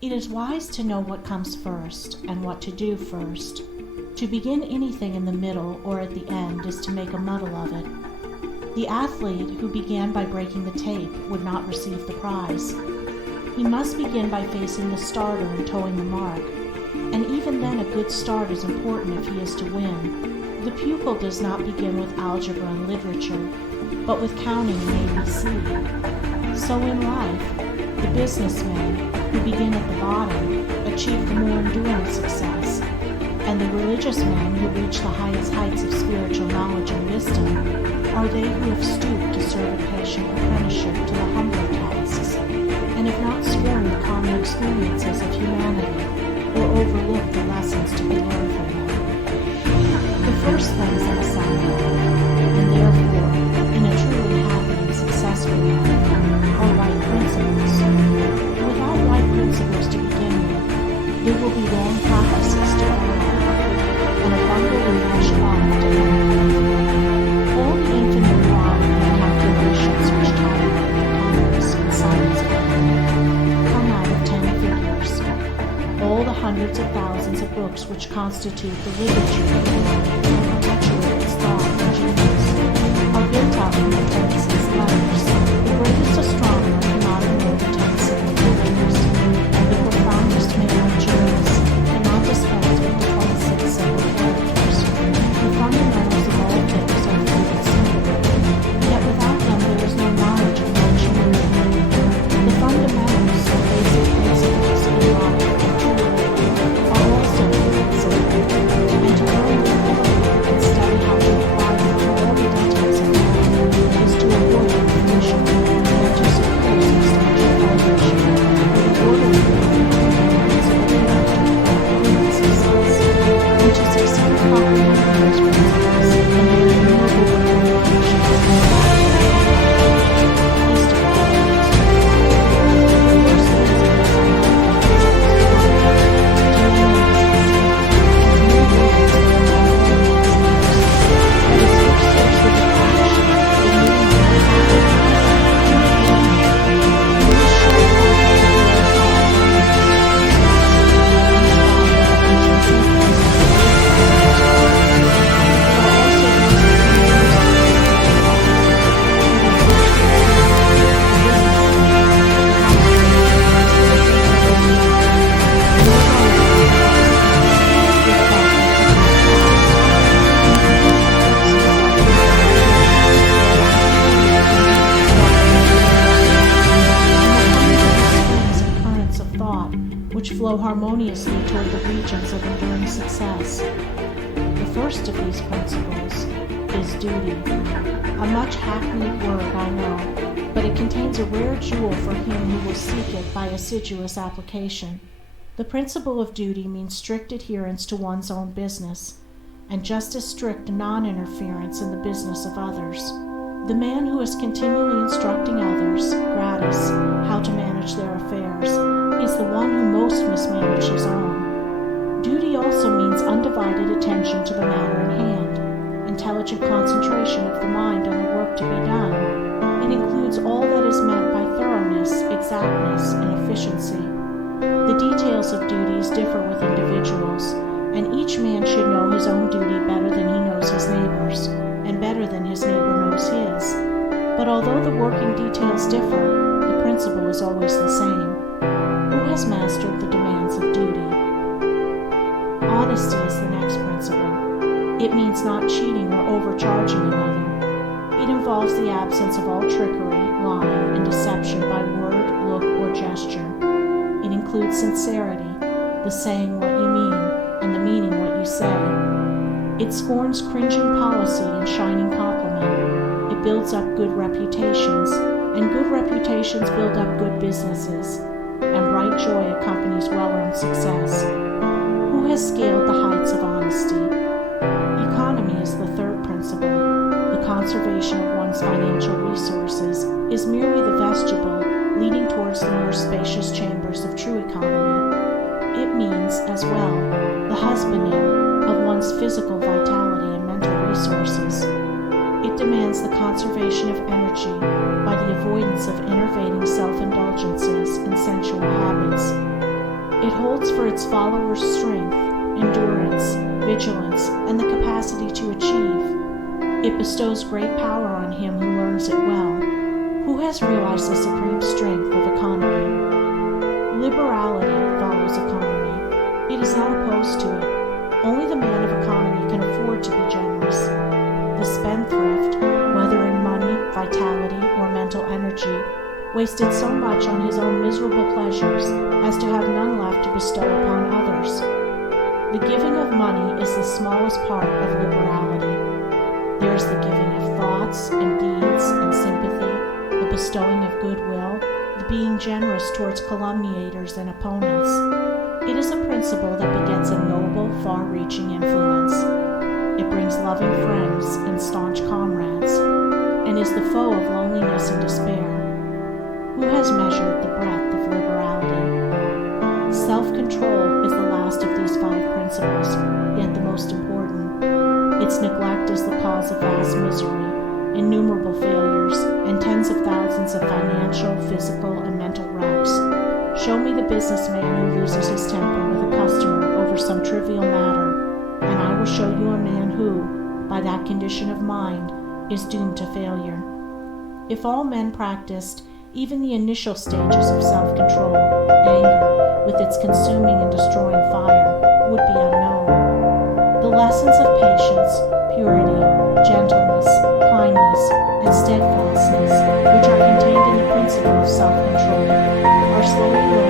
It is wise to know what comes first and what to do first. To begin anything in the middle or at the end is to make a muddle of it. The athlete who began by breaking the tape would not receive the prize. He must begin by facing the starter and towing the mark, and even then a good start is important if he is to win. The pupil does not begin with algebra and literature, but with counting and ABC. So in life, the businessmen who begin at the bottom achieve the more enduring success, and the religious men who reach the highest heights of spiritual knowledge and wisdom are they who have stooped to serve a patient apprenticeship to the humbler tasks, and have not scorned the common experiences of humanity or overlooked the lessons to be learned from them. The first things in a sound and therefore in a truly happy and successful life, are right principles. Without right principles to begin with, there will be wrong practices to follow, and a bungled and rushed life to end. All the infinite wide calculations which calculate the commerce and science of life come out of 10 figures. All the hundreds of thousands of books which constitute the literature of the world and perpetuate its thought and genius are built up from the tenses, letters. The greatest astronomer cannot ignore the 10 simple pictures, and the profoundest man of genius cannot dispense with the 26 simple characters. The fundamentals of all things are viewed as singular, yet without them there is no knowledge of engineering. The fundamentals or basic principles in life and truth are also viewed simple, and to learn them and study how to apply them to all the details of life is to avoid confusion and to secure substantial elevation for the orderly principle of human success, and to succeed comprehending those principles and their renewable applications in life is to follow the first which flow harmoniously toward the regions of enduring success. The first of these principles is duty. A much hackneyed word, I know, but it contains a rare jewel for him who will seek it by assiduous application. The principle of duty means strict adherence to one's own business, and just as strict non-interference in the business of others. The man who is continually instructing others, gratis, how to manage their affairs, is the one who most mismanages his own. Duty also means undivided attention to the matter in hand, intelligent concentration of the mind on the work to be done. It includes all that is meant by thoroughness, exactness, and efficiency. The details of duties differ with individuals, and each man should know his own duty better than he knows his neighbor's, and better than his neighbor knows his. But although the working details differ, the principle is always the same. Who has mastered the demands of duty? Honesty is the next principle. It means not cheating or overcharging another. It involves the absence of all trickery, lying, and deception by word, look, or gesture. It includes sincerity, the saying what you mean, and the meaning what you say. It scorns cringing policy and shining compliment. It builds up good reputations, and good reputations build up good businesses, and bright joy accompanies well-earned success. Who has scaled the heights of honesty? Economy is the third principle. The conservation of one's financial resources is merely the vestibule leading towards the more spacious chambers of true economy. It means, as well, the husbanding of one's physical vitality and mental resources. It demands the conservation of energy by the avoidance of enervating self-indulgences and sensual habits. holds for its followers strength, endurance, vigilance, and the capacity to achieve. It bestows great power on him who learns it well, who has realized the supreme strength of economy. Liberality follows economy. It is not opposed to it. Only the man of economy can afford to be generous. The spendthrift, whether in money, vitality, or mental energy, wasted so much on his own miserable pleasures as to have none left to bestow upon others. The giving of money is the smallest part of liberality. There is the giving of thoughts and deeds and sympathy, the bestowing of goodwill, the being generous towards calumniators and opponents. It is a principle that begets a noble, far-reaching influence. It brings loving friends and staunch comrades, and is the foe of loneliness and despair. Who has measured the breadth of liberality? Self-control is the last of these 5 principles, yet the most important. Its neglect is the cause of vast misery, innumerable failures, and tens of thousands of financial, physical, and mental wrecks. Show me the businessman who loses his temper with a customer over some trivial matter, and I will show you a man who, by that condition of mind, is doomed to failure. If all men practiced even the initial stages of self-control, anger, with its consuming and destroying fire, would be unknown. The lessons of patience, purity, gentleness, kindness, and steadfastness, which are contained in the principle of self-control, are slowly learned